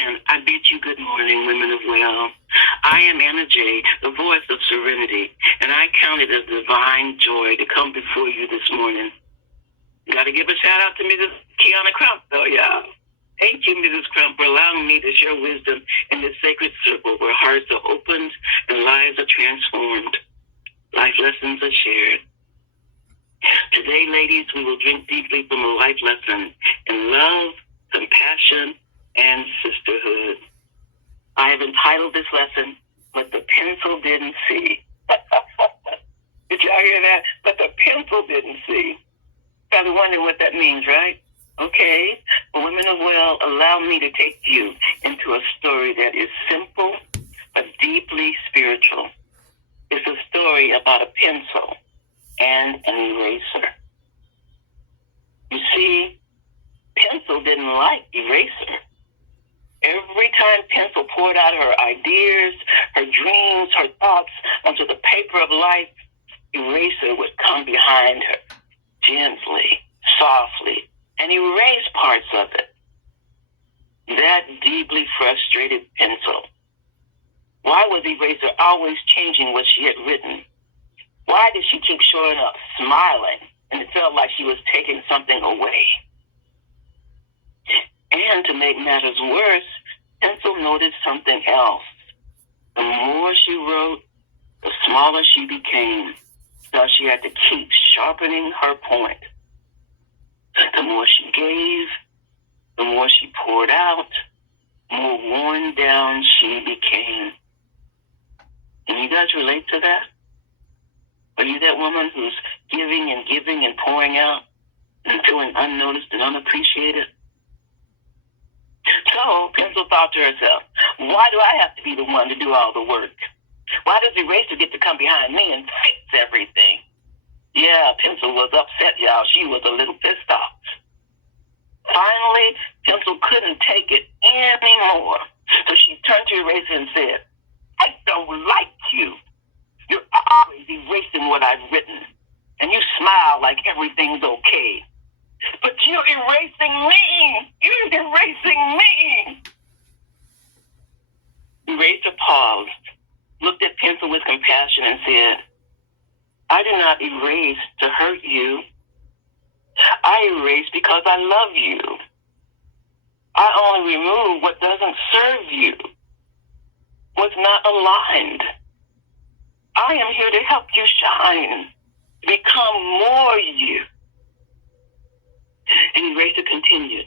And I bid you good morning, women of well. I am Anna J., the voice of serenity, and I count it as divine joy to come before you this morning. Got to give a shout out to Mrs. Qiana Crump, though, y'all. Thank you, Mrs. Crump, for allowing me to share wisdom in this sacred circle where hearts are opened and lives are transformed. Life lessons are shared. Today, ladies, we will drink deeply from a life lesson in love, compassion, and sisterhood. I have entitled this lesson, What the Pencil Didn't See. Did y'all hear that? But the pencil didn't see. Probably wondering what that means, right? Okay. Well, women of well, allow me to take you into a story that is simple but deeply spiritual. It's a story about a pencil and an eraser. You see, Pencil didn't like eraser. Every time Pencil poured out her ideas, her dreams, her thoughts onto the paper of life, eraser would come behind her, gently, softly, and erase parts of it. That deeply frustrated Pencil. Why was eraser always changing what she had written? Why did she keep showing up, smiling, and it felt like she was taking something away? And to make matters worse, Pencil noticed something else. The more she wrote, the smaller she became, so she had to keep sharpening her point. The more she gave, the more she poured out, the more worn down she became. Can you guys relate to that? Are you that woman who's giving and pouring out and feeling unnoticed and unappreciated? So Pencil thought to herself, why do I have to be the one to do all the work? Why does eraser get to come behind me and fix everything? Yeah, Pencil was upset, y'all. She was a little pissed off. Finally, Pencil couldn't take it anymore. So she turned to eraser and said, I don't like you. You're always erasing what I've written. And you smile like everything's okay. But you're erasing me. You're erasing me. Eraser paused, looked at Pencil with compassion and said, I do not erase to hurt you. I erase because I love you. I only remove what doesn't serve you, what's not aligned. I am here to help you shine, become more you. And eraser continued,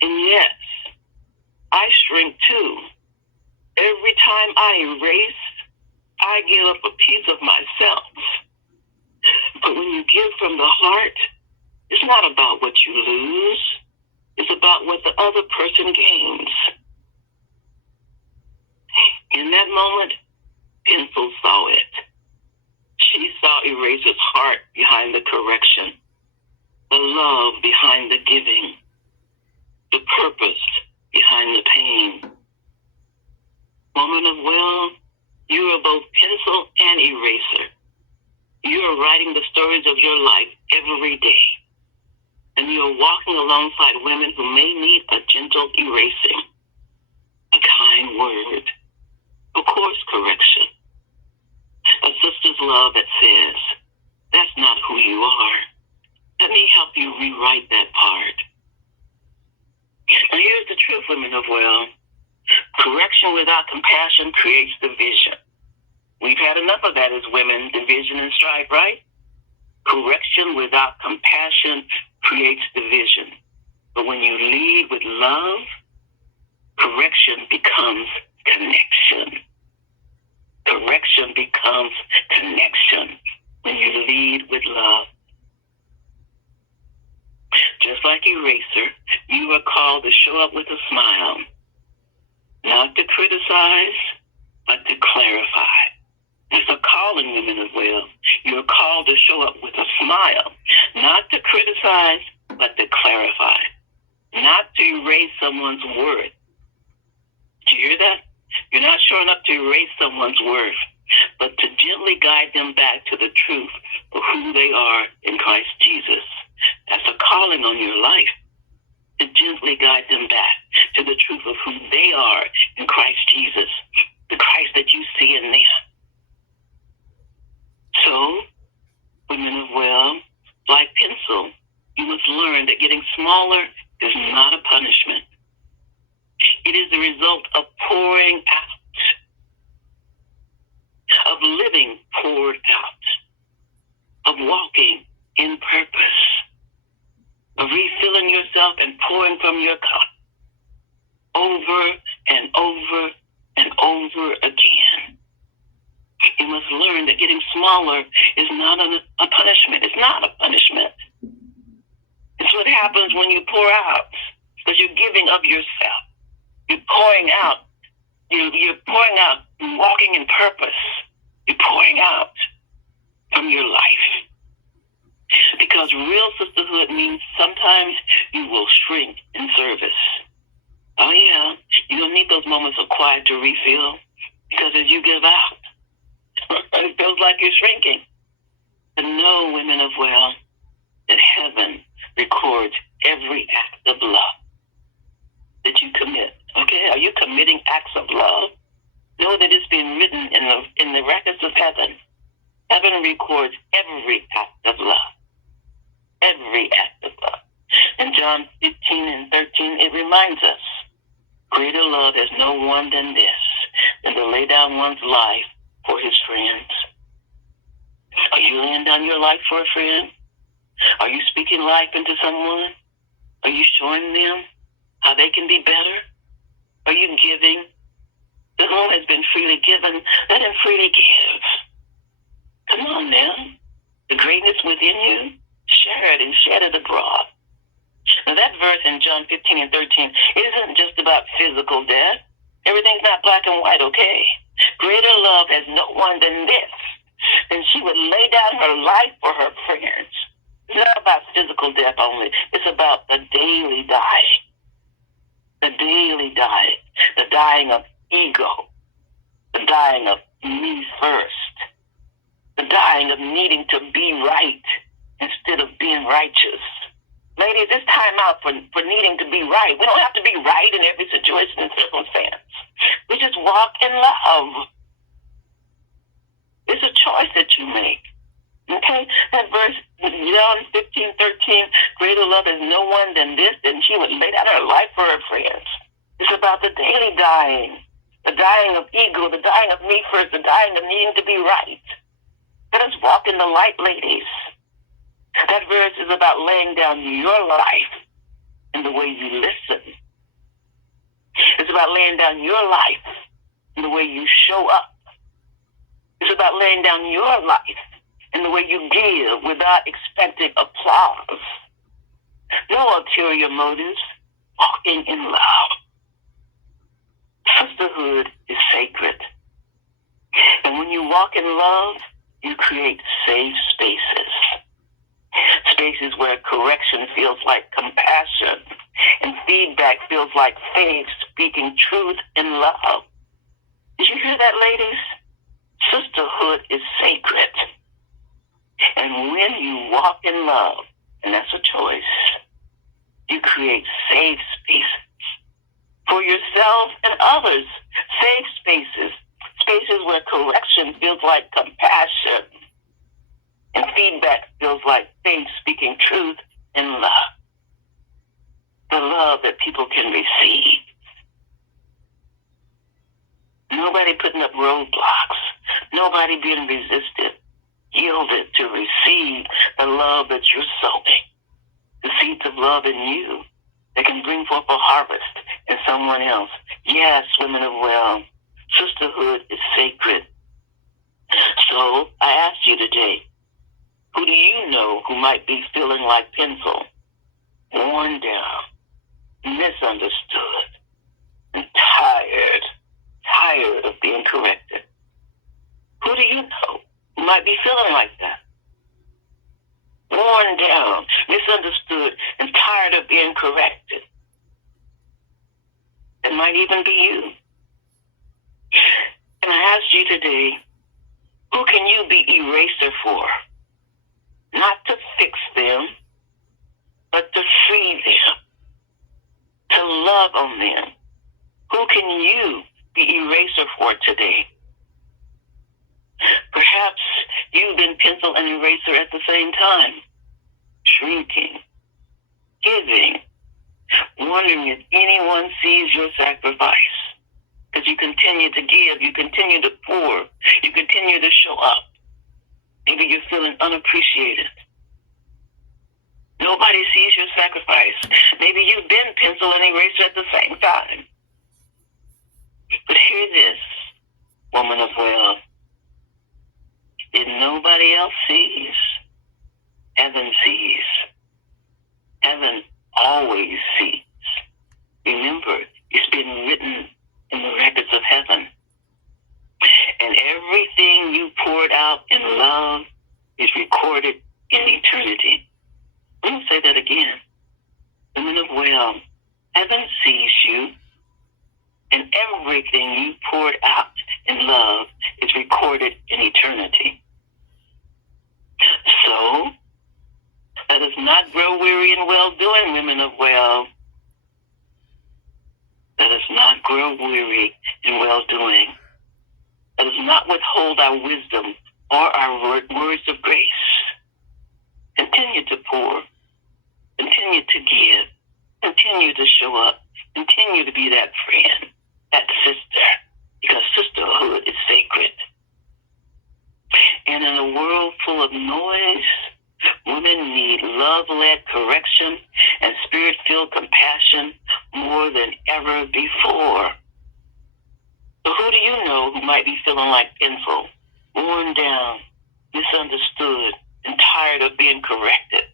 and yes, I shrink too. Every time I erase, I give up a piece of myself. But when you give from the heart, it's not about what you lose. It's about what the other person gains. In that moment, Pencil saw it. She saw eraser's heart behind the correction, the love behind the giving, the purpose behind the pain. Woman of well, you are both pencil and eraser. You are writing the stories of your life every day. And you are walking alongside women who may need a gentle erasing, a kind word, a course correction, a sister's love that says, that's not who you are. Let me help you rewrite that part. And here's the truth, women of well. Correction without compassion creates division. We've had enough of that as women, division and strife, right? Correction without compassion creates division. But when you lead with love, correction becomes connection. Correction becomes connection when you lead with love. Just like eraser, you are called to show up with a smile, not to criticize, but to clarify. It's a calling, women of well. You're called to show up with a smile, not to criticize, but to clarify, not to erase someone's worth. Do you hear that? You're not showing up to erase someone's worth, but to gently guide them back to the truth of who they are in Christ Jesus. That's a calling on your life. to gently guide them back to the truth of who they are in Christ Jesus, the Christ that you see in them. So, women of well, like pencil, you must learn that getting smaller is not a punishment. It is the result of pouring out, of living poured out, of walking in purpose, of refilling yourself and pouring from your cup over and over and over again. You must learn that getting smaller is not a punishment. It's not a punishment. It's what happens when you pour out, because you're giving of yourself. You're pouring out. You're pouring out, walking in purpose. You're pouring out from your life. Because real sisterhood means sometimes you will shrink in service. Oh yeah, you're going to need those moments of quiet to refill. Because as you give out, it feels like you're shrinking. But know, women of well, that heaven records every act of love that you commit. Okay, are you committing acts of love? Know that it's been written in the records of heaven. Heaven records every act of love. Every act of love. In John 15:13, it reminds us, greater love has no one than this, than to lay down one's life for his friends. Are you laying down your life for a friend? Are you speaking life into someone? Are you showing them how they can be better? Are you giving? The whom has been freely given, let him freely give. Come on now. The greatness within you, share it and shed it abroad. Now that verse in John 15:13 isn't just about physical death. Everything's not black and white, okay? Greater love has no one than this, than she would lay down her life for her friends. It's not about physical death only. It's about the daily dying. The daily dying. The dying of ego. The dying of me first. The dying of needing to be right instead of being righteous. Ladies, it's time out for needing to be right. We don't have to be right in every situation and circumstance. We just walk in love. It's a choice that you make. Okay? That verse, John 15:13, greater love is no one than this, than she would lay down her life for her friends. It's about the daily dying. The dying of ego, the dying of me first, the dying of needing to be right. Let us walk in the light, ladies. That verse is about laying down your life in the way you listen. It's about laying down your life in the way you show up. It's about laying down your life in the way you give without expecting applause. No ulterior motives, walking in love. Sisterhood is sacred. And when you walk in love, you create safe spaces. Spaces where correction feels like compassion and feedback feels like faith speaking truth in love. Did you hear that, ladies? Sisterhood is sacred. And when you walk in love, and that's a choice, you create safe spaces for yourself and others. Safe spaces. Spaces where correction feels like compassion and feedback feels like faith speaking truth in love. The love that people can receive. Nobody putting up roadblocks. Nobody being resisted. Yielded to receive the love that you're sowing. The seeds of love in you that can bring forth a harvest in someone else. Yes, women of well, sisterhood is sacred. So I ask you today, who do you know who might be feeling like pencil, worn down, misunderstood, and tired of being corrected? Who do you know who might be feeling like that? Worn down, misunderstood, and tired of being corrected. It might even be you. And I ask you today, who can you be eraser for? Not to fix them, but to free them. to love on them. Who can you be eraser for today? Perhaps you've been pencil and eraser at the same time, shrinking, giving, wondering if anyone sees your sacrifice. Because you continue to give, you continue to pour, you continue to show up. Maybe you're feeling unappreciated. Nobody sees your sacrifice. Maybe you've been pencil and eraser at the same time. But hear this, woman of well. If nobody else sees, heaven sees. Heaven always sees. Remember, it's been written in the records of heaven. And everything you poured out in love is recorded in eternity. Let me say that again. Women of well, heaven sees you, and everything you poured out in love is recorded in eternity. So, let us not grow weary in well-doing, women of well. Let us not grow weary in well-doing. Let us not withhold our wisdom or our words of grace. Continue to pour. Continue to give. Continue to show up. Continue to be that friend, that sister, because sisterhood is sacred. And in a world full of noise, women need love-led correction and spirit-filled compassion more than ever before. So who do you know who might be feeling like pencil, worn down, misunderstood, and tired of being corrected,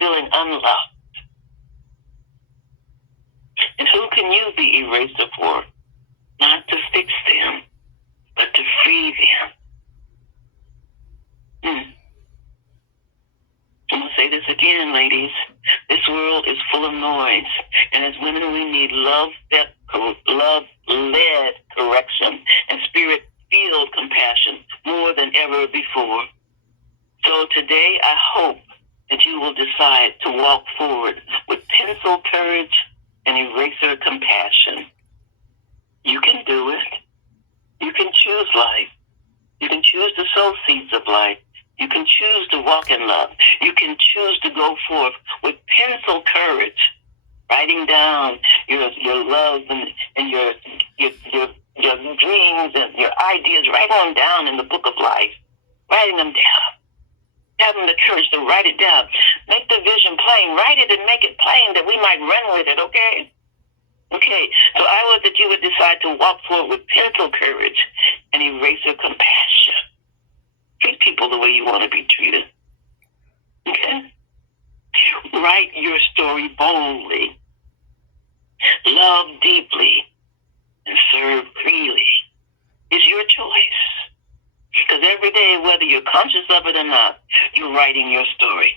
feeling unloved? And who can you be eraser for? Not to fix them, but to free them. I'm going to say this again, ladies. This world is full of noise. And as women, we need love-led correction and spirit-filled compassion more than ever before. So today, I hope that you will decide to walk forward with pencil courage and eraser compassion. You can do it. You can choose life. You can choose to sow seeds of life. You can choose to walk in love. You can choose to go forth with pencil courage, writing down your love and your dreams and your ideas. Write them down in the book of life. Writing them down. Having the courage to write it down. Make the vision plain. Write it and make it plain that we might run with it, okay? Okay, so I hope that you would decide to walk forward with pencil courage and eraser compassion. Treat people the way you want to be treated. Okay? Write your story boldly. Love deeply and serve freely is your choice. Because every day, whether you're conscious of it or not, you're writing your story.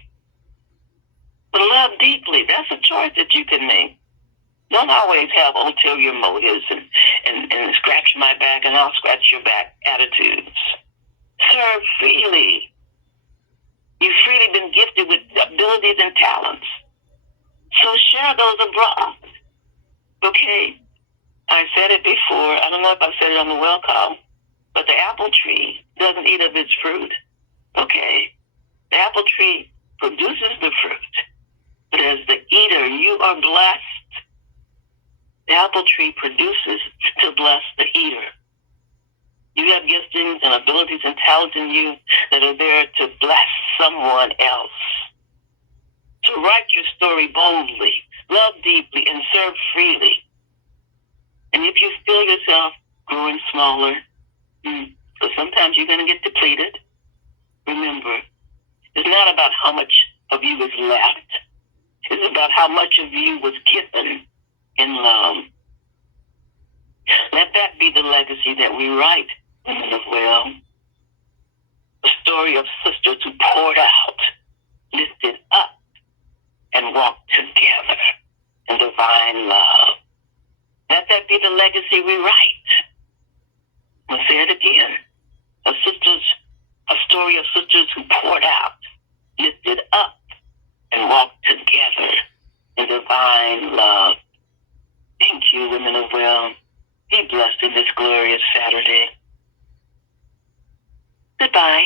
But love deeply, that's a choice that you can make. Don't always have ulterior motives and scratch my back and I'll scratch your back attitudes. Serve freely. You've freely been gifted with abilities and talents. So share those abroad. Okay? I said it before. I don't know if I said it on the W.E.L.L.Call, but the apple tree doesn't eat of its fruit. Okay? The apple tree produces the fruit. But as the eater, you are blessed. The apple tree produces to bless the eater. You have giftings and abilities and talents in you that are there to bless someone else. So write your story boldly, love deeply, and serve freely. And if you feel yourself growing smaller, so sometimes you're going to get depleted, remember, it's not about how much of you is left. It's about how much of you was given in love. Let that be the legacy that we write, women of well. A story of sisters who poured out, lifted up, and walked together in divine love. Let that be the legacy we write. I'll say it again. A story of sisters who poured out, lifted up, and walked together in divine love. Thank you, women of well. Be blessed in this glorious Saturday. Goodbye.